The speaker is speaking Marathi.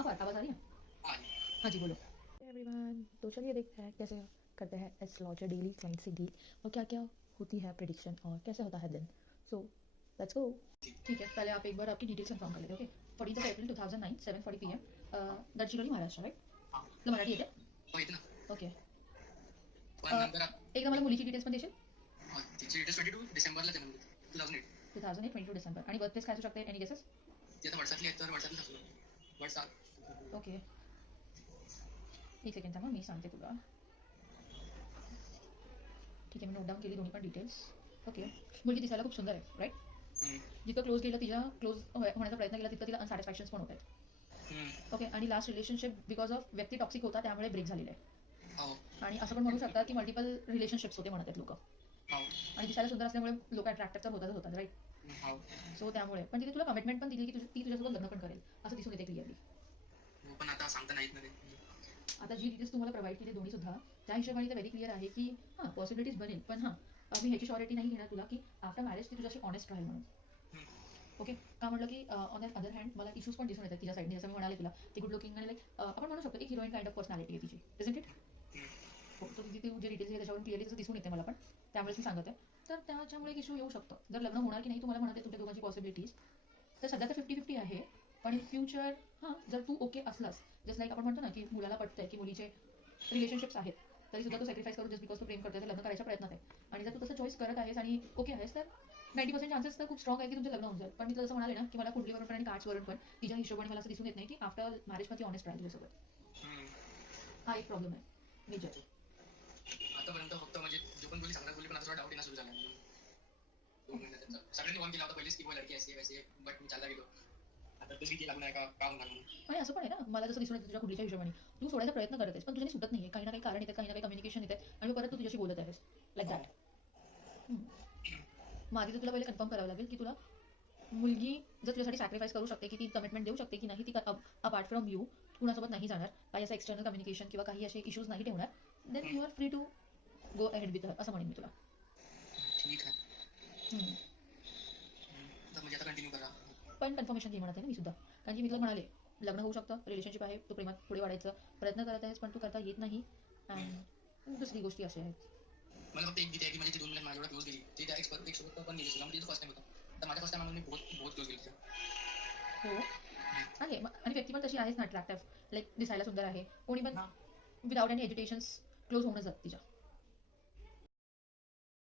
हाँ पार्थ, आवाज़ आ रही है? हाँ हाँ जी, बोलो। एवरीवन, तो चलिए देखते हैं कैसे करते हैं एस्ट्रोलॉजर डेली क्लाइंट से डील, और क्या क्या होती है प्रिडिक्शन, और कैसे होता है दिन। So let's go. ठीक है, पहले आप एक बार आपकी डिटेल्स कंफर्म कर लेते, okay. 14th April 2009 7:40 PM, Gadchiroli Maharashtra, right? हाँ तुला मराठी येते? माहिती ना. ओके. पण नंतर एकदा मला मुलीची डिटेल्स पण देशील? तिची डेट 22 डिसेंबरला जन्म 2008. 2008 22 डिसेंबर, आणि बर्थप्लेस काय असू शकते, एनी गेसेस? ती आता वर्षातली आहे तर वर्षातली असू वर्षात. ओके, एक सेकंड थांबा, मी सांगते तुला. ठीक आहे, मी नोट डाऊन केली दोन्ही पण डिटेल्स. ओके. मुलगी दिसायला खूप सुंदर आहे, राईट? जितकं क्लोज गेलं, तिच्या क्लोज होण्याचा प्रयत्न केला, तितकं तिला अनसॅटिस्फॅक्शन्स पण होत आहेत. ओके. आणि लास्ट रिलेशनशिप बिकॉज ऑफ व्यक्ती टॉक्सिक होता, त्यामुळे ब्रेक झालेला आहे. आणि असं पण म्हणू शकतात की मल्टिपल रिलेशनशिप्स होते म्हणत आहेत लोक. आणि दिसायला सुंदर असल्यामुळे लोक अट्रॅक्टिव्ह तर होतात, राईट? सो त्यामुळे पण तिने तुला कमिटमेंट पण दिली की ती तुझ्यासोबत लग्न पण करेल, असं दिसून येते क्लिअरली. पण आता सांगता नाही येत ना ते. आता जी डिटेल्स तुम्हाला प्रोव्हाइड केली दोन्ही सुद्धा, त्या हिशोबाने तर व्हेरी क्लिअर आहे की हां, पॉसिबिलिटीज बनेल, पण हां, मी ह्याची शॉरिटी नाही घेणार तुला की आफ्टर मॅरेज ती तुझ्याशी ऑनेस्ट राहील म्हणून. ओके. का म्हटलं की ऑन द अदर हँड मला इश्यूज पण दिसून येतात तिच्या साईडने, जसं मी म्हणाले तुला, ती गुड लुकिंग आणि लाईक आपण म्हणू शकतो एक हिरोईन काइंड ऑफ पर्सनॅलिटी आहे तिची, इजंट इट? हो, तर तिथे तू जे डिटेल्स आहे त्याच्यावरून क्लिअरली तसं दिसून येते मला पण, त्यामुळेच मी सांगत आहे. तर त्याच्यामुळे एक इश्यू येऊ शकतो. जर लग्न होणार की नाही तुम्हाला म्हणते तुमच्या दोघांची पॉसिबिलिटीज, तर सध्या तर 50-50 आहे. पण इन फ्युचर हां, जर तू ओके असलास, जस्ट लाईक आपण म्हणतो ना की मुलाला पटतंय की मुलीचे रिलेशनशिप्स आहेत, तरी सुद्धा तो सॅक्रिफाईस करून जस्ट बिकॉज तो प्रेम करतोय, तर लग्न करायच्या प्रयत्नात आहे. आणि जर तू तसं चॉईस करत आहेस आणि ओके आहेस, तर 90% चान्सेस तर खूप स्ट्रॉंग आहे की तुमचं लग्न होऊन जाईल. पण मी तुला जसं म्हणाले ना की मला कुंडलीवरून पण आणि कार्ड्सवरून पण तिच्या हिशोबाने मला असं दिसून येत नाही की आफ्टर मॅरेज पण ती ऑनेस्ट राहील तुझ्यासोबत. हा एक प्रॉब्लेम आहे मेजर. आतापर्यंत फक्त म्हणजे जो पण बोली चांगला बोली, पण आता थोडा डाऊट येणं सुरू झाला. 2 महिन्याचा सगळ्यांनी फोन केला होता पहिलेच की बोल लडकी ऐसी वैसे, बट मी चालला गेलो. आता तुझी ती लागून आहे का काम म्हणून. आणि असं पण आहे ना, मला जसं दिसून येतं तुझ्या कुंडलीच्या हिशोबाने तू सोडायचा प्रयत्न करत आहेस, पण तुझ्याने सुटत नाहीये. काही ना काही कारण येतात, काही ना काही कम्युनिकेशन येतात, आणि परत तू तुझ्याशी बोलत आहेस लाईक दॅट. मग आधी तर तुला पहिले कन्फर्म करावं लागेल की तुला मुलगी जर तुझ्यासाठी सॅक्रिफाईस करू शकते, की ती कमिटमेंट देऊ शकते की नाही, ती अपार्ट फ्रॉम यू कुणासोबत नाही जाणार, काही असं एक्सटर्नल कम्युनिकेशन किंवा काही असे इश्यूज नाही ठेवणार, then you are free to go ahead with her, असं म्हणेन मी तुला. ठीक आहे. तर म्हणजे आता कंटिन्यू करा. पण कन्फर्मेशन घे म्हणत आहे ना मी सुद्धा, कारण की मी तुला म्हणाले लग्न होऊ शकतं, रिलेशनशिप आहे, तू प्रेमात पुढे वाढायचं प्रयत्न करत आहेस, पण तू करता येत नाही. अँड दुसरी गोष्टी अशा आहेत. मला फक्त एक भीती आहे की म्हणजे ती 2 महिन्यात माझ्या क्लोज गेली, ती त्या एक सोबत पण गेली, म्हणजे फर्स्ट टाइम होता. तर माझ्या फर्स्ट टाइम मी बहुत क्लोज गेलो. हो आहे, आणि व्यक्ती पण तशी आहेच ना, अट्रॅक्टिव्ह, लाईक दिसायला सुंदर आहे, कोणी पण विदाउट एनी एज्युटेशन्स क्लोज होऊनच जात तिच्या.